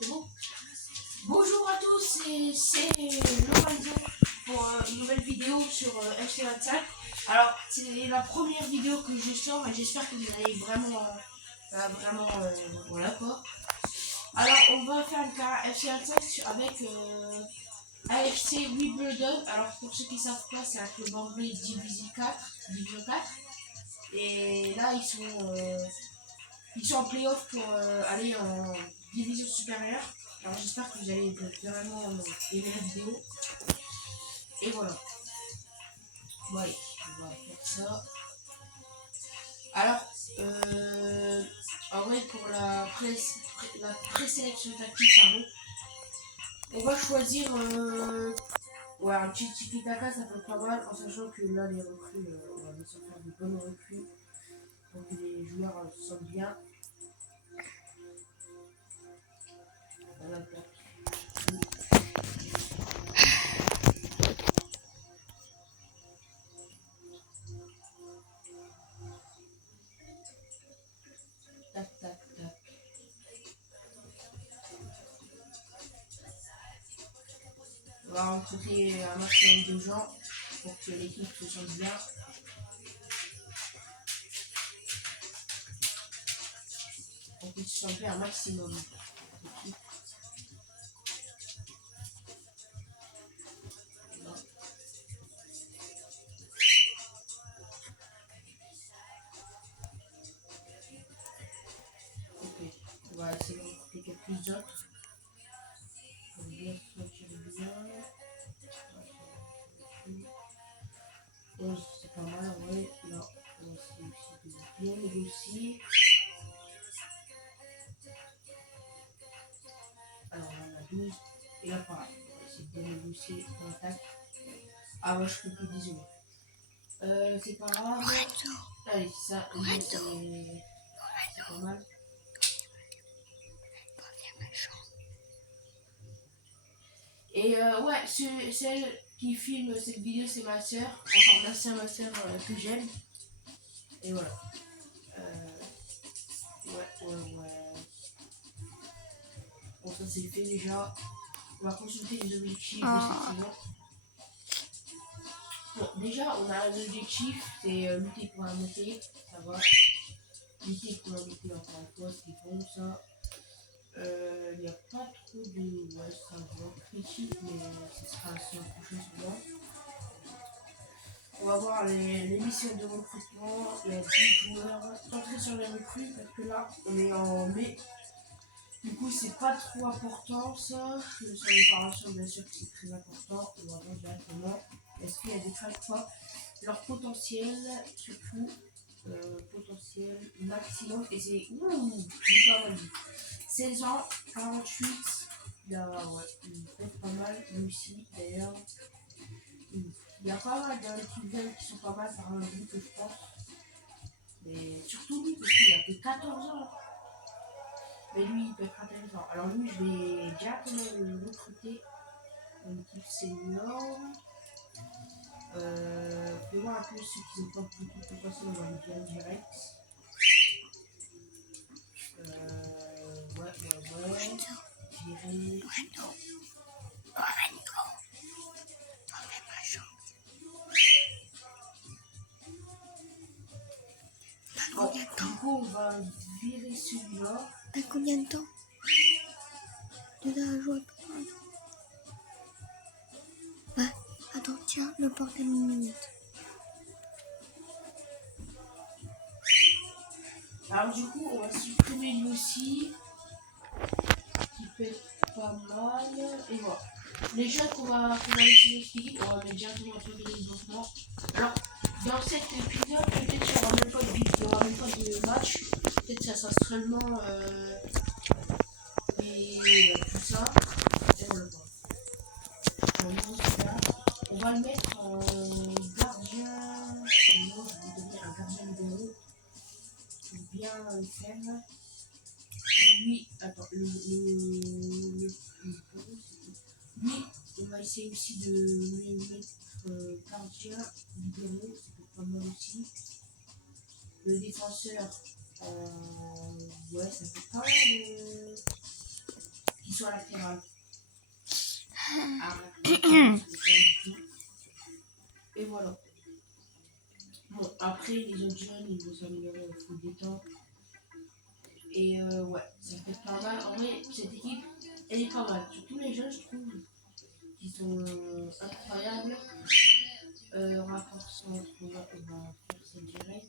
C'est bon. Bonjour à tous, c'est Lorenzo pour une nouvelle vidéo sur FC25. Alors, c'est la première vidéo que je sors et j'espère que vous allez vraiment, voilà quoi. Alors, on va faire une carrière FC25 avec AFC Wimbledon. Alors, pour ceux qui ne savent pas, c'est un club anglais Division 4. Et là, ils sont en playoff pour aller en division supérieure. Alors j'espère que vous allez vraiment aimer la vidéo. Et voilà. Ouais, on va faire ça. Alors, en vrai, pour la présélection tactique, pardon, on va choisir ouais, un petit tiki-taka, ça peut pas mal, en sachant que là, les recrues, on va essayer de faire de bonnes recrues pour que les joueurs se sentent bien. Voilà, tac, tac, tac. On va recruter un maximum de gens pour que l'équipe se sente bien. Pour que se sente bien un maximum. Ok, on va essayer de recruter quelques autres pour bien se sentir bien. 11, c'est pas mal, ouais. Là, on va essayer aussi de bien négocier. Alors, on a 12. Et là, pareil, on va essayer de bien négocier dans l'attaque. Ah ouais, je peux plus, désolé. C'est pas grave. Allez, ça, c'est pas mal. Et ouais, celle qui filme cette vidéo, c'est ma soeur. Enfin, merci à ma soeur que j'aime. Et voilà. Ouais. Bon, ça c'est fait déjà. On va consulter les objectifs de cette saison. Bon, déjà, on a un objectif, c'est lutter pour la montée. Ça va. Lutter pour la montée, encore une fois, c'est bon ça. Il n'y a pas trop de. Ouais, ça va. Critique, mais ce sera sur la prochaine saison. On va voir les missions de recrutement. Il y a 10 joueurs. Entrer sur les recrues parce que là, on est en mai. Du coup, c'est pas trop important ça. Le sur les formations, bien sûr, c'est très important. On va voir directement. Est-ce qu'il y a des tracks quoi. Leur potentiel, surtout, potentiel maximum. Et c'est. Ouh, j'ai pas mal dit. 16 ans, 48. Il a, ouais, il fait pas mal. Lui aussi, d'ailleurs. Il y a pas mal d'équipes jeunes qui sont pas mal par un but que je pense. Mais surtout lui, parce qu'il a que 14 ans. Mais lui, il peut être intéressant. Alors lui, je vais directement le recruter dans l'équipe senior. Je vais voir un peu ceux qui n'ont pas beaucoup de potentiel, on va le dire direct. Ouais. Virer. Bon, du coup, on va virer celui-là. T'as combien de temps? Tu dois jouer. Ouais, attends, tiens, le portable une minute. Alors du coup, on va supprimer lui aussi, qui fait pas mal. Et voilà. Les jeunes qu'on va laisser notre équipe, on va mettre directement un peu de développement. Alors, dans cet épisode, peut-être qu'il n'y aura même pas de but, il n'y aura même pas de match. Peut-être que ça sera seulement et tout ça. Et voilà. On va le mettre en gardien. Non, je vais devenir un gardien libéraux. Bien le faire. Lui, attends, lui, on va essayer aussi de le mettre gardien libéraux, ça peut être pas mal aussi. Le défenseur, ouais, ça peut pas mal. Qui soit latéral. Et voilà. Bon, après, les autres jeunes, ils vont s'améliorer au fil du temps. Et ouais, ça fait pas mal. En vrai, cette équipe, elle est pas mal. Surtout les jeunes, je trouve, qui sont incroyables. Rapprochement, on va faire ça direct.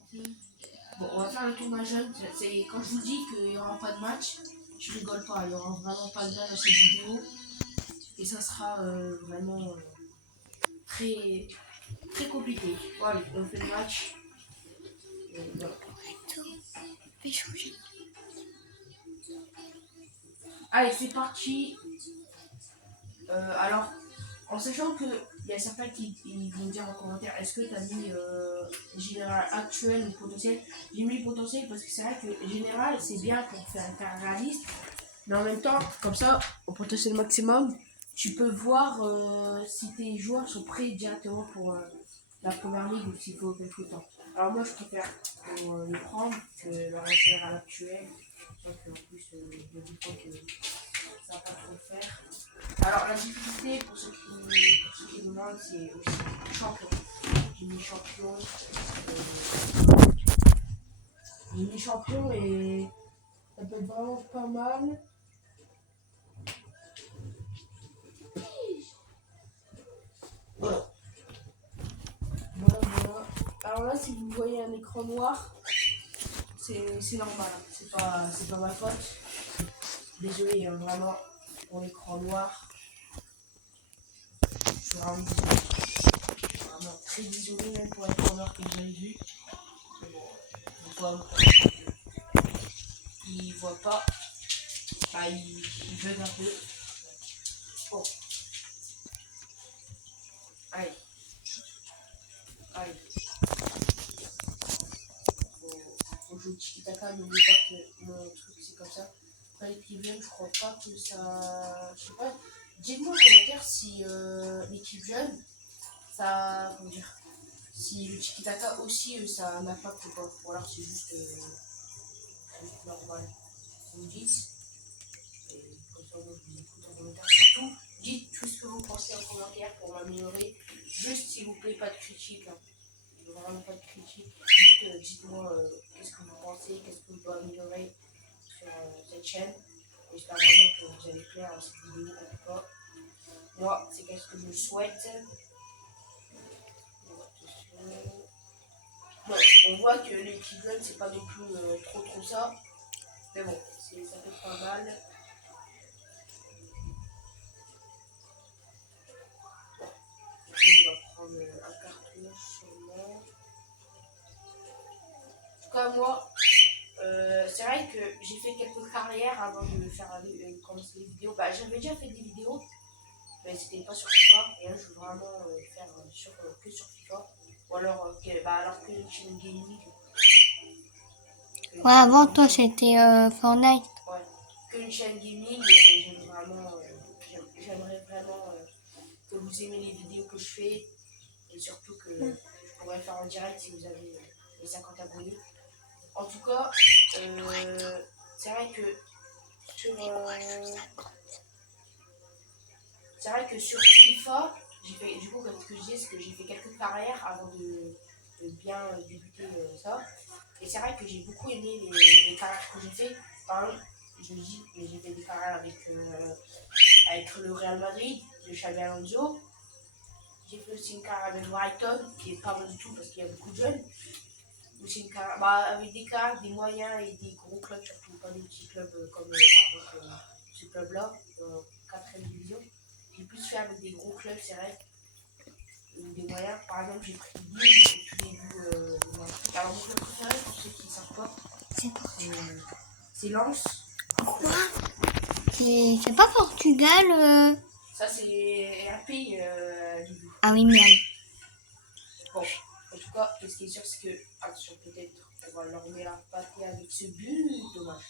Bon, on va faire le tournoi jeune. C'est quand je vous dis qu'il n'y aura pas de match, je rigole pas. Il n'y aura vraiment pas de match dans cette vidéo. Et ça sera vraiment très, très compliqué. Voilà, on fait le match. Voilà. Allez, c'est parti. Alors, en sachant qu'il y a certains qui vont dire en commentaire, est-ce que tu as mis général actuel ou potentiel? J'ai mis potentiel parce que c'est vrai que général, c'est bien pour faire un carré réaliste. Mais en même temps, comme ça, au potentiel maximum, tu peux voir si tes joueurs sont prêts directement pour la première ligue ou s'il faut quelque temps. Alors moi, je préfère le prendre que la générale actuelle. Donc en plus, je me dis pas que ça va pas trop le faire. Alors la difficulté pour ceux qui me demandent, c'est aussi champion. J'ai mis champion. J'ai mis champion et ça peut être vraiment pas mal. Voilà. Voilà. Alors là, si vous voyez un écran noir, c'est normal. C'est pas ma faute. Désolé, hein, vraiment, pour l'écran noir. Je suis vraiment désolé. Je suis vraiment très désolé, même pour l'écran noir que vous avez vu. Mais bon, il voit pas. Bah, il bug un peu. Bon. Allez. Allez. Faut jouer tiki-taka, n'oubliez pas que mon truc c'est comme ça. Pas l'équipe jeune, je crois pas que ça. Je sais pas. Dites-moi en commentaire si l'équipe jeune, ça. Comment dire? Si le tiki-taka aussi ça n'impacte pas. Ou alors c'est juste normal. Vous me dites. Et comme ça, moi je vous écoute en commentaire. Surtout, dites tout ce que vous pensez en commentaire pour m'améliorer. Juste s'il vous plaît, pas de critique. Hein. Vraiment pas de critique. Juste dites-moi qu'est-ce que vous pensez, qu'est-ce que je dois améliorer sur cette chaîne. J'espère vraiment que vous allez plaire à cette vidéo en tout cas. Moi, c'est qu'est-ce que je souhaite. Bon, on voit que l'équipe jeune, c'est pas non plus trop ça. Mais bon, ça fait pas mal. Il va prendre un carton sûrement. En tout cas, moi, c'est vrai que j'ai fait quelques carrières avant de faire commencer les vidéos. Bah, j'avais déjà fait des vidéos, mais c'était pas sur FIFA. Et là, je veux vraiment faire que sur FIFA. Ou alors que chaîne gaming. Ouais, avant toi c'était Fortnite. Ouais, que une chaîne gaming. Et j'aimerais vraiment que vous aimez les vidéos que je fais. Et surtout que je pourrais faire en direct si vous avez les 50 abonnés. En tout cas, c'est vrai que sur FIFA, j'ai fait, du coup, comme ce que je disais, c'est que j'ai fait quelques carrières avant de bien débuter ça. Et c'est vrai que j'ai beaucoup aimé les carrières que j'ai fait. Par exemple, je le dis, mais j'ai fait des carrières avec le Real Madrid, de Xabi Alonso. J'ai fait aussi une carrière avec Brighton, qui est pas mal du tout parce qu'il y a beaucoup de jeunes. Aussi une carrière, avec des carrières, des moyens et des gros clubs, surtout pas des petits clubs comme par exemple ce club-là, 4ème division. J'ai plus fait avec des gros clubs, c'est vrai, des moyens. Par exemple, j'ai pris Lille au tout début. Alors, mon club préféré, pour ceux qui ne savent pas, c'est Lens. Quoi? C'est pas Portugal Ça, c'est un pays du coup. Ah oui, merde. Bon, en tout cas, ce qui est sûr, c'est que, attention, peut-être, on va leur remettre la pâtée avec ce but, dommage.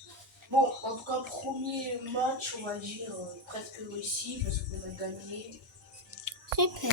Bon, en tout cas, premier match, on va dire, presque réussi, parce qu'on a gagné. Super.